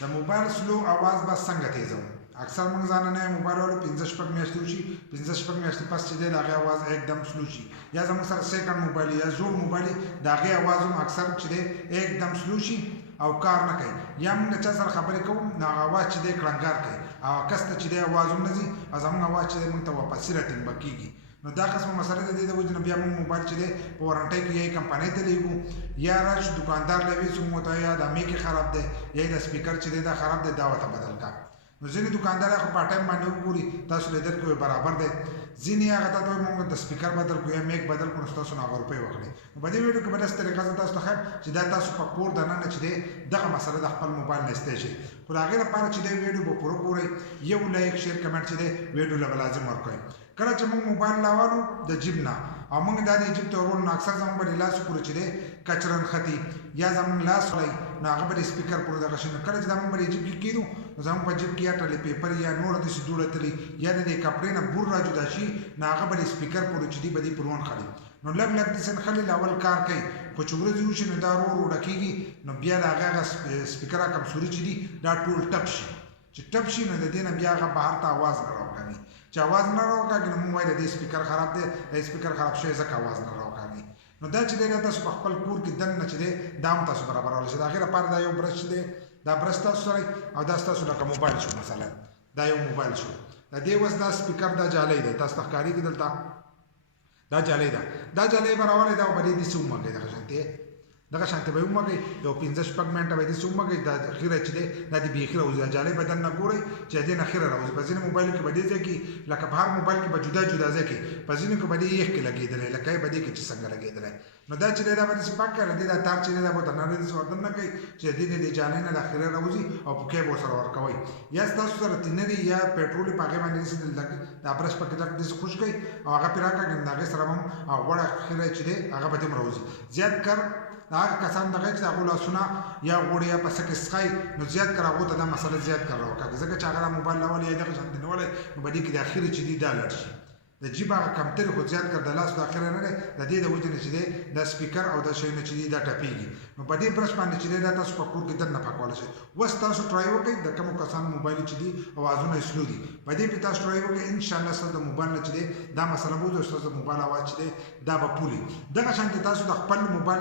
د موبایل سلو आवाज به څنګه تیزو اکثر موږ ځان نه موبایل ولې 15 شپږ میاشتې وشي 15 شپږ میاشتې پس چې د هغه आवाज एकदम سلو شي یا زموږ سره سیکنډ موبایل یا زوړ موبایل د هغه आवाज هم اکثر چې د एकदम سلو شي او کار نه کوي یا موږ چې سره خبرې کوو نو आवाज چې د کړنګار کوي او کسته چې د आवाज هم نزي زموږ आवाज چې موږ ته واپس راتین بکیږي نو دا قسمه مسله د دې د وجه نه بیا موږ موبایل چې د وارنټي کې یې کمپنۍ ته لیږو یا راش دکاندار لوي چې موږ ته یا د میکي خراب دی یا د سپیکر چې دا خراب دی دا وته بدل کا نو ځینې دکاندار خو په ټایم باندې وګوري تاسو لیدل کوی برابر دی ځینې هغه ته موږ د سپیکر بدل کوی میک بدل کړو تاسو نه روپۍ وکړي نو په دې ویډیو کې به د طریقې تاسو ته خیر چې دا تاسو په کور د نن چې دغه مسله د خپل موبایل نه استې شي خو هغه لپاره چې د ویډیو په پوره ګورئ یو لایک شیر کمنټ چې د ویډیو له لازم ورکړئ کله چې موږ موبایل لاوالو د جیب نه او موږ د جیب ته ورول نو اکثر زموږ په لاس پورې چې دی کچرن خطي یا زموږ لاس وای نو هغه به سپیکر پورې دغه شنو کله چې زموږ په جیب کې کېدو نو زموږ په جیب کې یا ټلې پیپر یا نور د سیدوړه تلې یا د کپړې نه بور را جدا شي نو هغه به سپیکر پورې چې دی به پرون خالي نو لګ لګ د سن خلل اول کار کوي خو چې ورځ یو شنو دا ورو ډکیږي نو بیا دا هغه سپیکر کمزوري چې دی دا ټول ټپ شي چې ټپ شي نو د دې نه بیا هغه بهر ته आवाज راوړي چې आवाज نه راوړي نو موږ وایو د سپیکر خراب دی د سپیکر خراب شوی ځکه आवाज نه راوړي نو دا چې دا تاسو په خپل کور کې دنه چې دا هم تاسو برابرول شي دا غیر لپاره دا یو برش دی دا برش تاسو سره او دا تاسو لکه موبایل شو مثلا دا یو موبایل شو دا دی وس دا سپیکر دا جالۍ دی تاسو ښکاری کې دلته دا جالۍ ده دا جالۍ برابر دا په دې سومه کې دا شانته دغه شانته به ومګي یو 15 شپږ منټه به دې سومګي دا خیره چې دا دې بيخره او جالۍ بدن نه ګوري چې دې نه خیره راوځي په ځینې موبایل کې به دې ځکه لکه په هر موبایل کې به جدا جدا ځکه په ځینې کې به دې یو کې لګیدل لکه به دې کې چې څنګه لګیدل نو دا چې دا به سپاک کړي دا تار چې دا به نه دې څورتن نه کوي چې دې جالۍ نه اخیره راوځي او په کې به سره ورکوي یا تاسو سره تنري یا پېټرول په هغه باندې چې لګ دا برش په کې دې خوش کوي او هغه پیراکا کې دا سره هم وړه خیره چې هغه به دې راوځي زیات کر هغه کسان دغه چې هغه لاسونه یا غوړیا په سکه سکای نو زیات کراغو ته دا مسله زیات کراو کړه ځکه چې هغه موبایل لاول یا دغه شان دی ولې نو باندې کې د اخیری چې دی ډالر شي د جیب هغه کمتر خو زیات کړ د لاس د اخیره نه د دې د وجه نه چې د سپیکر او د شی نه چې دا ټاپیږي نو په دې برش باندې چې دا تاسو په کور کې دنه پاکول شي وس تاسو ټرای وکړئ د کوم کسان موبایل چې دی اوازونه سلو دي په دې په تاسو ټرای وکړئ ان شاء الله سره د موبایل نه چې دا مسله بوزو تاسو موبایل اواز چې دا به پولی دغه شان تاسو د خپل موبایل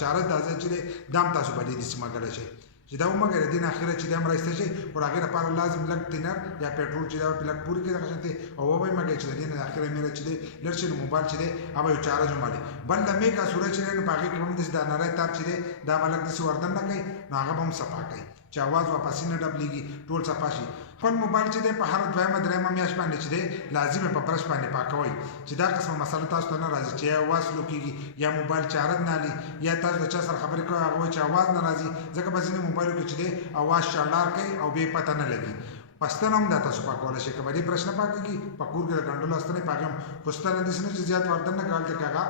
چاره د ځای چې دام تاسو باندې د سیمه غړي شي چې دا ومګر دین اخره چې د امر ایسته شي او هغه لپاره لازم لګ تینر یا پېټرول چې دا پلک پوری کې دغه شانته او وای مګر چې دین اخره مې چې لرچې موبایل چې هغه یو چاره جوړه بل د میکا سورې چې نه پاکي کوم د نری تار چې دا بلک د وردن نه کوي نو هغه هم صفا کوي چې आवाज واپس نه ډبليږي ټول صفا شي خپل موبایل چې په هر دویمه درېمه میاش باندې چې لازم په برش باندې پاکوي چې دا قسمه مسله تاسو ته نه راځي چې आवाज لوکيږي یا موبایل چارج نه لې یا تاسو د چا سره خبرې کوئ هغه چې आवाज نه راځي ځکه په ځینې موبایلو کې چې आवाज شړلار کوي او به پته نه لګي پښتنه هم دا تاسو پاکول شي کبدي پرشن پاکيږي پکور کې ګندل استنه پاکم پښتنه د سینې زیات وردن نه کال کې کاغه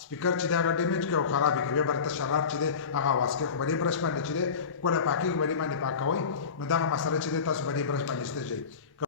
سپیکر چې دا ډیمیج کوي او خراب کوي به برته شرار چې هغه आवाज کې خبري برش باندې چې کوله پاکي باندې پاکوي نو دا مسله چې تاسو باندې برش باندې ستې